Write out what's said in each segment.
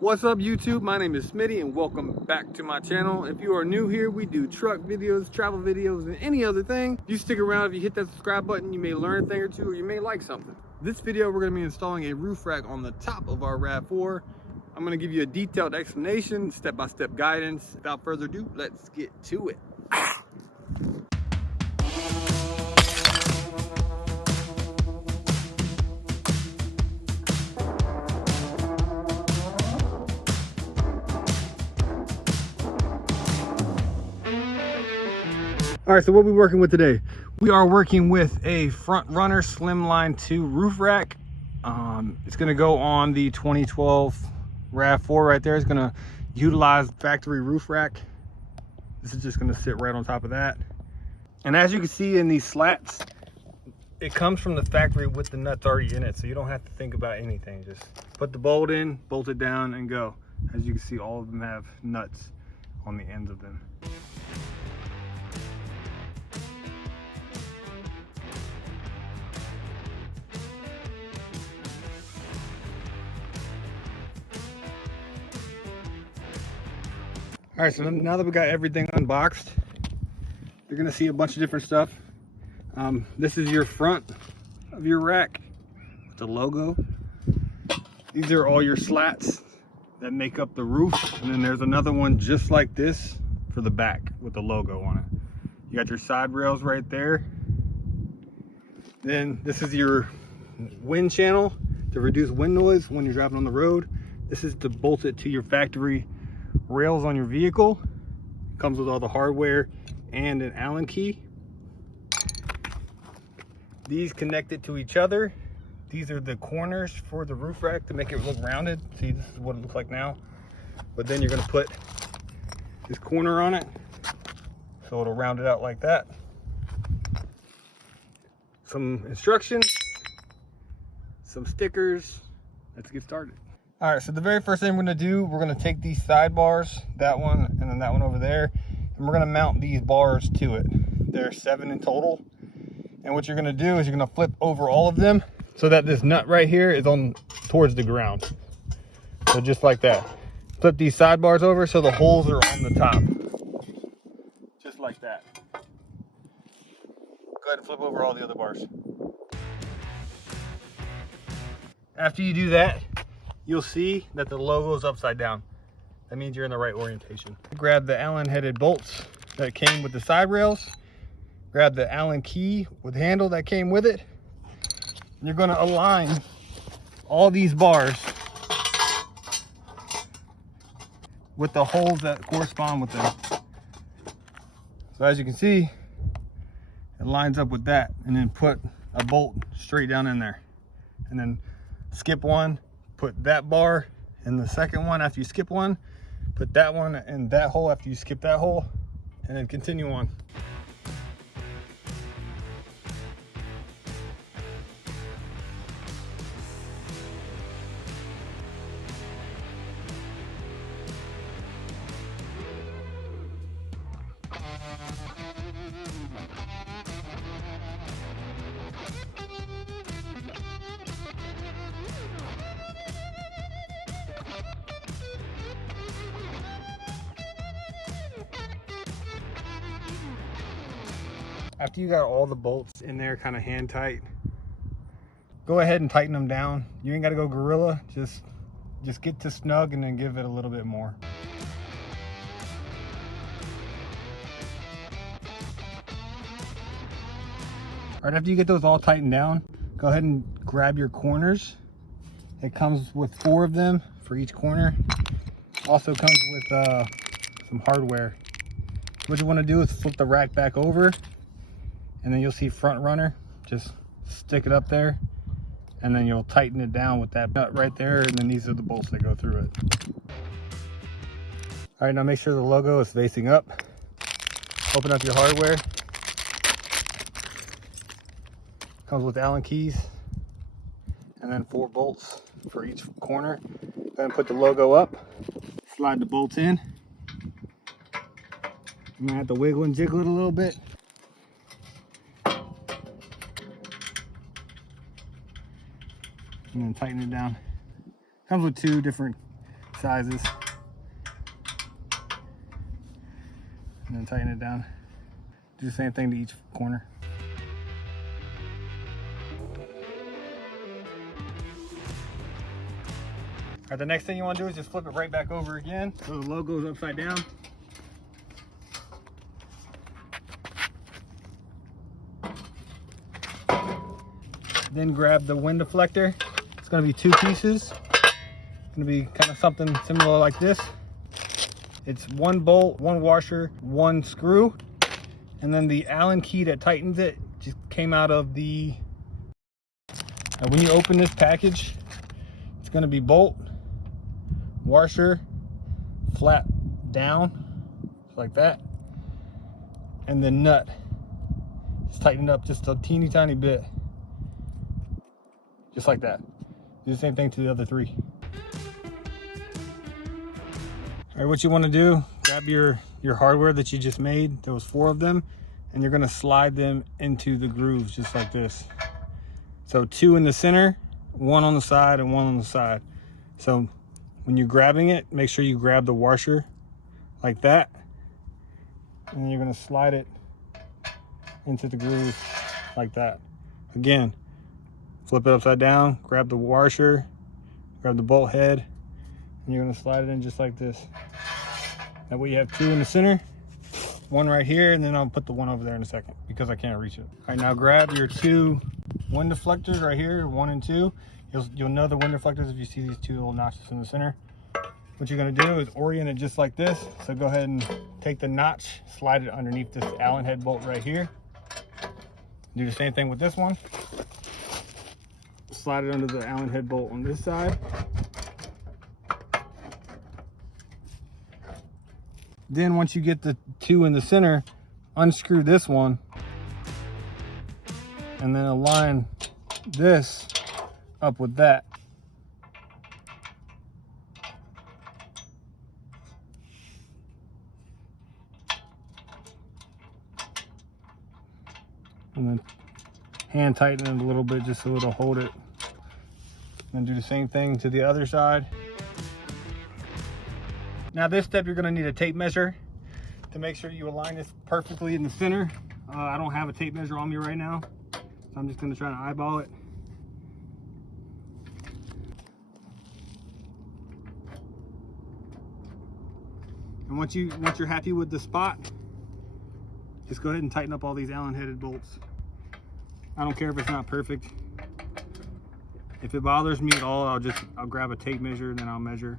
What's up YouTube? My name is Smitty and welcome back to my channel. If you are new here, we do truck videos, travel videos, and any other thing. If you stick around, if you hit that subscribe button, you may learn a thing or two, or you may like something. This video, we're gonna be installing a roof rack on the top of our RAV4. I'm gonna give you a detailed explanation, step-by-step guidance. Without further ado, let's get to it. All right, so what are we working with today? We are working with a Frontrunner Slimline II roof rack. It's gonna go on the 2012 RAV4 right there. It's gonna utilize factory roof rack. This is just gonna sit right on top of that. And as you can see in these slats, it comes from the factory with the nuts already in it, so you don't have to think about anything. Just put the bolt in, bolt it down, and go. As you can see, all of them have nuts on the ends of them. All right, so now that we got everything unboxed, you're gonna see a bunch of different stuff. This is your front of your rack with the logo. These are all your slats that make up the roof. And then there's another one just like this for the back with the logo on it. You got your side rails right there. Then this is your wind channel to reduce wind noise when you're driving on the road. This is to bolt it to your factory rails on your vehicle. Comes with all the hardware and an Allen key. These connect it to each other. These are the corners for the roof rack to make it look rounded. See, this is what it looks like now. But then you're gonna put this corner on it, so it'll round it out like that. Some instructions, some stickers. Let's get started. All right, so the very first thing we're gonna do, we're gonna take these side bars, that one and then that one over there, and we're gonna mount these bars to it. There's 7 in total. And what you're gonna do is you're gonna flip over all of them so that this nut right here is on towards the ground. So just like that. Flip these side bars over so the holes are on the top. Just like that. Go ahead and flip over all the other bars. After you do that, you'll see that the logo is upside down. That means you're in the right orientation. Grab the Allen headed bolts that came with the side rails. Grab the Allen key with handle that came with it. You're gonna align all these bars with the holes that correspond with them. So as you can see, it lines up with that, and then put a bolt straight down in there. And then skip one, put that bar in the second one after you skip one, put that one in that hole after you skip that hole, and then continue on. After you got all the bolts in there kind of hand tight, go ahead and tighten them down. You ain't got to go gorilla, just get to snug and then give it a little bit more. All right, after you get those all tightened down, go ahead and grab your corners. It comes with 4 of them for each corner. Also comes with some hardware. What you want to do is flip the rack back over, and then you'll see Frontrunner. Just stick it up there, and then you'll tighten it down with that nut right there, and then these are the bolts that go through it. All right, now make sure the logo is facing up. Open up your hardware. Comes with Allen keys, and then 4 bolts for each corner. Then put the logo up, slide the bolts in. I'm gonna have to wiggle and jiggle it a little bit. And then tighten it down. Comes with 2 different sizes. And then tighten it down. Do the same thing to each corner. All right, the next thing you want to do is just flip it right back over again so the logo is upside down. Then grab the wind deflector. It's going to be 2 pieces. It's going to be kind of something similar like this. It's 1 bolt, 1 washer, 1 screw, and then the Allen key that tightens it just came out of the... when you open this package, it's going to be bolt, washer, flap down, like that, and then nut. Just tighten it up just a teeny tiny bit. Just like that. Do the same thing to the other 3. All right, what you want to do, grab your hardware that you just made. There was 4 of them, and you're going to slide them into the grooves just like this. So 2 in the center, 1 on the side, and 1 on the side. So when you're grabbing it, make sure you grab the washer like that, and then you're going to slide it into the groove like that. Again, flip it upside down, grab the washer, grab the bolt head, and you're going to slide it in just like this. That way you have 2 in the center, 1 right here, and then I'll put the 1 over there in a second because I can't reach it. All right, now grab your 2 wind deflectors right here, 1 and 2. You'll know the wind deflectors if you see these 2 little notches in the center. What you're going to do is orient it just like this. So go ahead and take the notch, slide it underneath this Allen head bolt right here. Do the same thing with this one. Slide it under the Allen head bolt on this side. Then once you get the 2 in the center, unscrew this one and then align this up with that. And then hand tighten it a little bit just so it'll hold it. And do the same thing to the other side. Now this step, you're gonna need a tape measure to make sure you align this perfectly in the center. I don't have a tape measure on me right now, so I'm just gonna try to eyeball it. And once you're happy with the spot, just go ahead and tighten up all these Allen headed bolts. I don't care if it's not perfect. If it bothers me at all, I'll grab a tape measure and then I'll measure.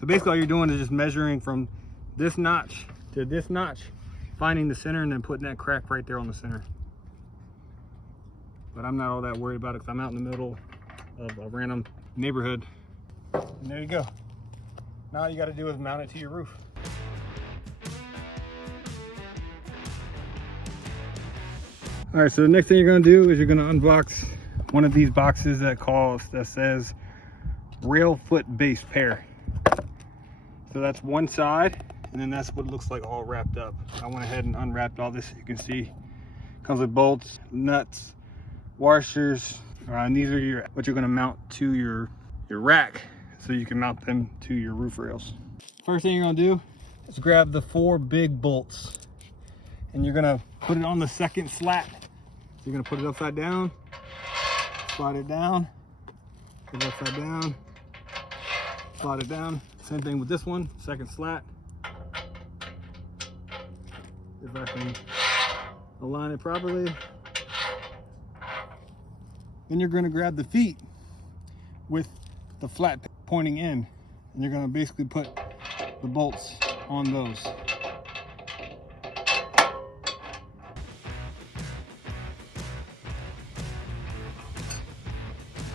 So basically all you're doing is just measuring from this notch to this notch, finding the center and then putting that crack right there on the center. But I'm not all that worried about it because I'm out in the middle of a random neighborhood. And there you go. Now all you got to do is mount it to your roof. All right, so the next thing you're going to do is you're going to unbox one of these boxes that says rail foot base pair. So that's one side, and then that's what it looks like all wrapped up. I went ahead and unwrapped all this. You can see comes with bolts, nuts, washers, and these are what you're going to mount to your rack, so you can mount them to your roof rails. First thing you're going to do is grab the 4 big bolts, and you're going to put it on the second slat. You're going to put it upside down, slide it down, put it upside down, slide it down. Same thing with this one, second slat. If I can align it properly. Then you're going to grab the feet with the flat pointing in, and you're going to basically put the bolts on those.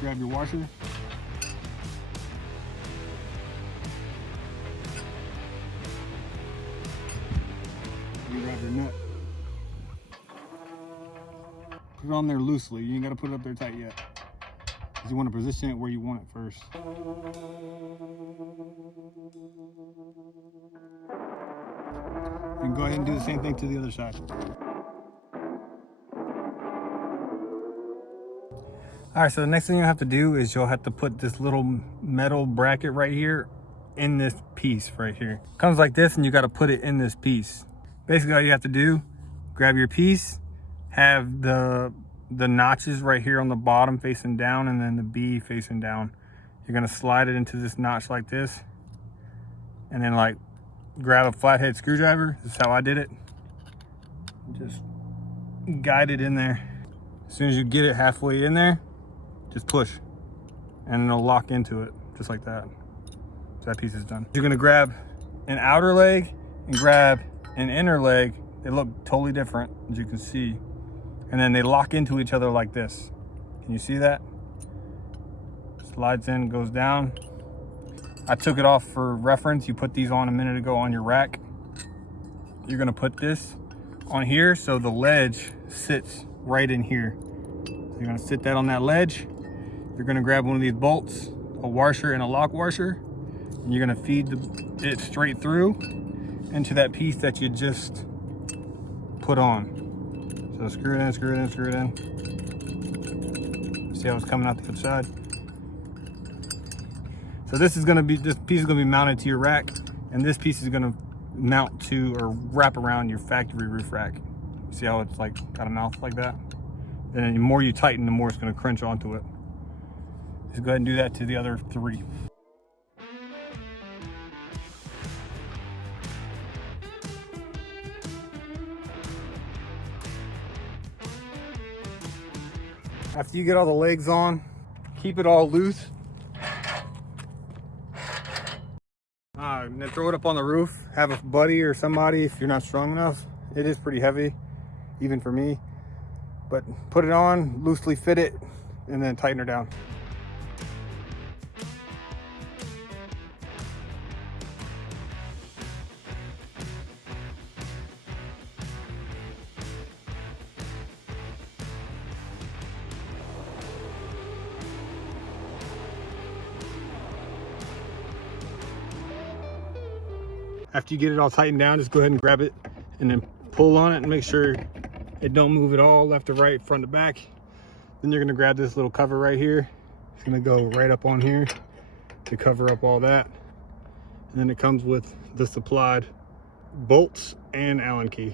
Grab your washer. You grab your nut. Put it on there loosely. You ain't got to put it up there tight yet, because you want to position it where you want it first. And go ahead and do the same thing to the other side. All right, so the next thing you have to do is you'll have to put this little metal bracket right here in this piece right here. Comes like this, and you got to put it in this piece. Basically, all you have to do, grab your piece, have the notches right here on the bottom facing down, and then the B facing down. You're gonna slide it into this notch like this, and then like grab a flathead screwdriver. This is how I did it. Just guide it in there. As soon as you get it halfway in there, just push, and it'll lock into it, just like that. So that piece is done. You're gonna grab an outer leg and grab an inner leg. They look totally different, as you can see. And then they lock into each other like this. Can you see that? Slides in, goes down. I took it off for reference. You put these on a minute ago on your rack. You're gonna put this on here so the ledge sits right in here. So you're gonna sit that on that ledge. You're gonna grab one of these bolts, a washer and a lock washer, and you're gonna feed it straight through into that piece that you just put on. So screw it in, screw it in, screw it in. See how it's coming out the other side? So this piece is gonna be mounted to your rack, and this piece is gonna mount to or wrap around your factory roof rack. See how it's like got a mouth like that? And the more you tighten, the more it's gonna crunch onto it. Just go ahead and do that to the other 3. After you get all the legs on, keep it all loose. And then throw it up on the roof. Have a buddy or somebody if you're not strong enough. It is pretty heavy, even for me. But put it on, loosely fit it, and then tighten her down. After you get it all tightened down, just go ahead and grab it and then pull on it and make sure it don't move at all, left to right, front to back. Then you're gonna grab this little cover right here. It's gonna go right up on here to cover up all that. And then it comes with the supplied bolts and Allen key.